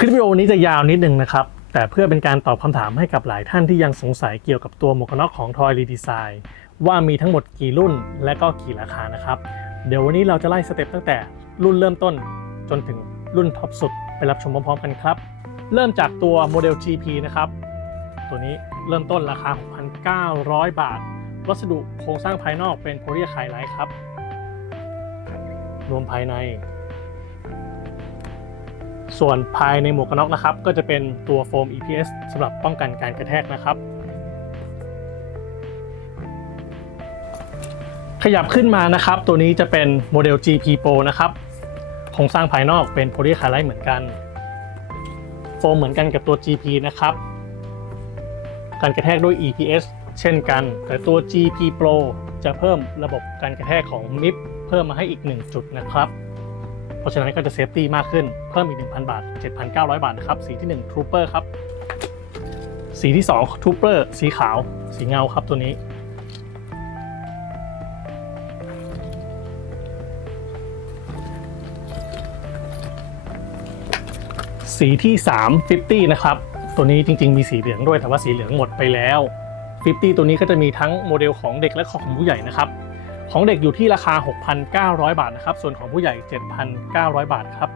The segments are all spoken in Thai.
คลิปวิดีโอนี้จะยาวนิดนึงนะครับ แต่เพื่อเป็นการตอบคำถามให้กับหลายท่านที่ยังสงสัยเกี่ยวกับตัวหมวกกันน็อกของทอยรีดีไซน์ว่ามีทั้งหมดกี่รุ่นและก็กี่ราคานะครับ เดี๋ยววันนี้เราจะไล่สเต็ปตั้งแต่รุ่นเริ่มต้นจนถึงรุ่นท็อปสุดไปรับชมพร้อมๆกันครับ เริ่มจากตัวโมเดล GP นะครับ ตัวนี้เริ่มต้นราคา 6,900 บาท วัสดุโครงสร้างภายนอกเป็นโพลีไคไลท์ครับ รวมภายใน ส่วนภายในหมวกกันน็อกนะครับ ก็จะเป็นตัวโฟม EPS สำหรับป้องกันการกระแทกนะครับ ขยับขึ้นมานะครับ ตัวนี้จะเป็นโมเดล GP Pro นะครับโครงสร้างภายนอกเป็นโพลีไคไลท์เหมือนกัน โฟมเหมือนกันกับตัว GP นะครับ การกระแทกด้วย EPS เช่นกัน แต่ตัว GP Pro จะเพิ่มระบบการกระแทกของ MIP เพิ่มมาให้อีก 1 จุดนะครับ เพราะฉะนั้นก็จะเซฟตี้มากขึ้น เพิ่มอีก 1,000 บาท 7,900 บาทนะครับ สีที่ 1 Trooper ครับ สีที่ 2 Trooper สีขาว สีเงาครับตัวนี้ สีที่ 3 50 นะครับ ตัวนี้จริง ๆ มีสีเหลืองด้วยแต่ว่าสีเหลืองหมดไปแล้ว 50 ตัวนี้ก็จะมีทั้งโมเดลของเด็กและของผู้ใหญ่นะครับ ของเด็กอยู่ที่ราคา 6,900 บาทนะครับ ส่วนของผู้ใหญ่ 7,900 บาทครับ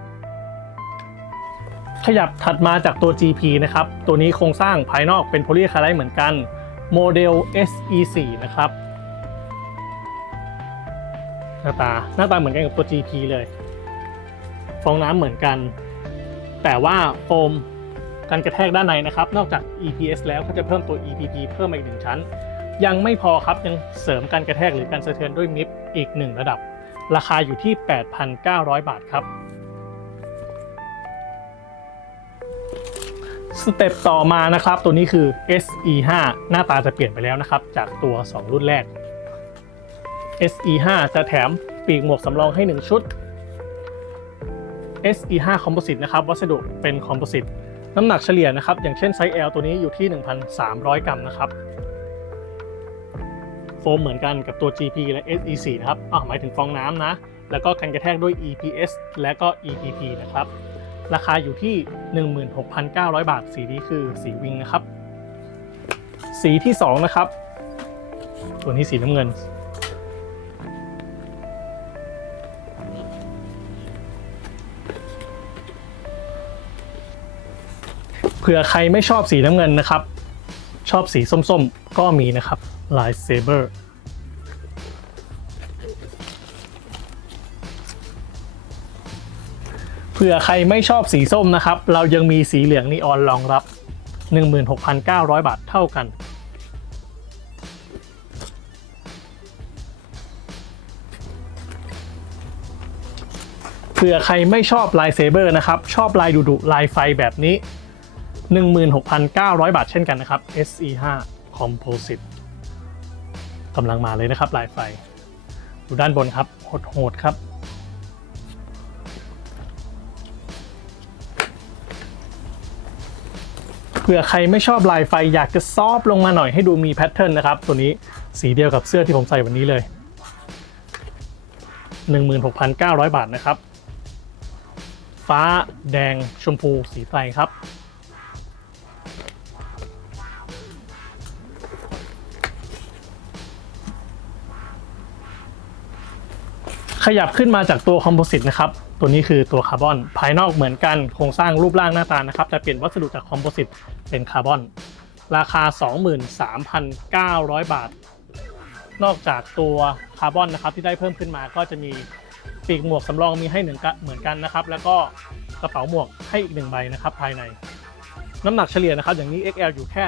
ขยับถัดมาจากตัว GP นะครับ ตัวนี้โครงสร้างภายนอกเป็นโพลีคาไลท์เหมือนกัน โมเดล SE4 นะครับ หน้าตาหน้าตาเหมือนกันกับตัว GP เลย ฟองน้ำเหมือนกัน แต่ว่าโฟมการกระแทกด้านในนะครับ นอกจาก EPS แล้วก็จะเพิ่มตัว EPP เพิ่มมาอีกหนึ่งชั้น ยังไม่พอครับยังเสริมการกระแทกหรือการสะเทือนด้วยมิฟอีก 1 ระดับ ราคาอยู่ที่ 8,900 บาทครับ สเต็ปต่อมานะครับ ตัวนี้คือ SE5 หน้าตาจะเปลี่ยนไปแล้วนะครับ จากตัว 2 รุ่นแรก SE5 จะแถมปีกหมวกสำรองให้ 1 ชุด SE5 Composite นะครับ วัสดุเป็นคอมโพสิตน้ำหนักเฉลี่ยนะครับ อย่างเช่นไซส์ L ตัวนี้อยู่ที่ 1,300 กรัมนะครับ โฟมเหมือนกันกับตัว GP และ SE4 นะครับอ้าวหมายถึงฟองน้ำนะ แล้วก็กันกระแทกด้วย EPS และก็ EPP นะครับ ราคาอยู่ที่ 16,900 บาท สีนี้คือสีวิงนะครับ สีที่2นะครับ ตัวนี้สีน้ำเงิน เผื่อใครไม่ชอบสีน้ำเงินนะครับ ชอบสีส้มๆ ก็มีนะครับ Light Saber เผื่อใครไม่ชอบสีส้มนะครับ เรายังมีสีเหลืองนีออนรองรับ 16,900 บาทเท่ากัน เผื่อใครไม่ชอบลายเซเบอร์นะครับ ชอบลายดุๆลายไฟแบบนี้ 16,900 บาทเช่นกันนะครับ SE5 Composite กำลังมาเลยนะครับลายไฟ ดูด้านบนครับโหดๆครับ เผื่อใครไม่ชอบลายไฟอยากจะซอฟลงมาหน่อยให้ดูมีแพทเทิร์นนะครับ ตัวนี้สีเดียวกับเสื้อที่ผมใส่วันนี้เลย 16,900 บาทนะครับ ฟ้าแดงชมพูสีไฟครับ ขยับขึ้นมาจากตัวคอมโพสิตนะครับ ตัวนี้คือตัวคาร์บอน ภายนอกเหมือนกัน โครงสร้างรูปร่างหน้าตานะครับจะเปลี่ยนวัสดุจากคอมโพสิตเป็นคาร์บอน ราคา 23,900 บาท นอกจากตัวคาร์บอนนะครับที่ได้เพิ่มขึ้นมาก็จะมีปีกหมวกสำรองมีให้หนึ่งกะเหมือนกันนะครับ แล้วก็กระเป๋าหมวกให้อีกหนึ่งใบนะครับภายใน น้ำหนักเฉลี่ยนะครับ อย่างนี้ XL อยู่แค่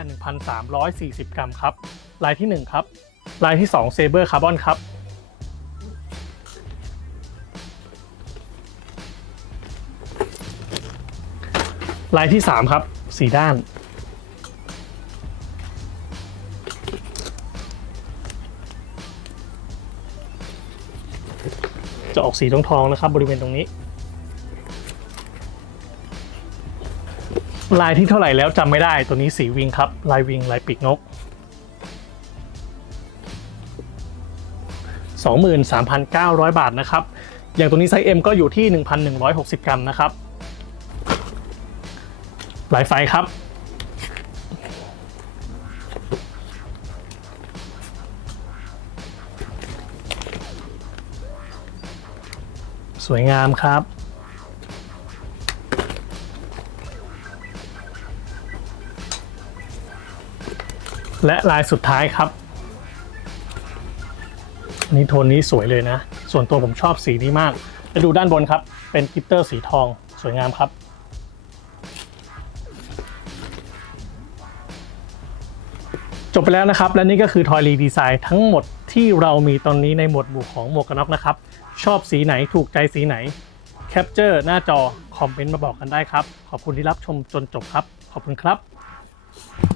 1,340 กรัมครับ ลายที่ 1 ครับ ลายที่2 Saber Carbon ครับ ลายที่ 3 ครับสีด้าน จะออกสีทองทองนะครับ บริเวณตรงนี้ ลายที่เท่าไหร่แล้วจำไม่ได้ตัวนี้สีวิงครับ ลายวิงลายปีกนก 23,900 บาทนะครับ อย่างตัวนี้ไซส์ M ก็อยู่ที่ 1,160 กรัมนะครับ หลายไฟครับ สวยงามครับและลายสุดท้ายครับนนี้โทนนี้สวยเลยนะ ส่วนตัวผมชอบสีนี้มาก ไปดูด้านบนครับ เป็นกิตเตอร์สีทอง สวยงามครับ จบไปแล้วนะครับ และนี่ก็คือทอยรีดีไซน์ทั้งหมดที่เรามีตอนนี้ในหมวดหมู่ของหมวกกันน็อกนะครับ ชอบสีไหนถูกใจสีไหนแคปเจอร์หน้าจอ คอมเมนต์มาบอกกันได้ครับ ขอบคุณที่รับชมจนจบครับ ขอบคุณครับ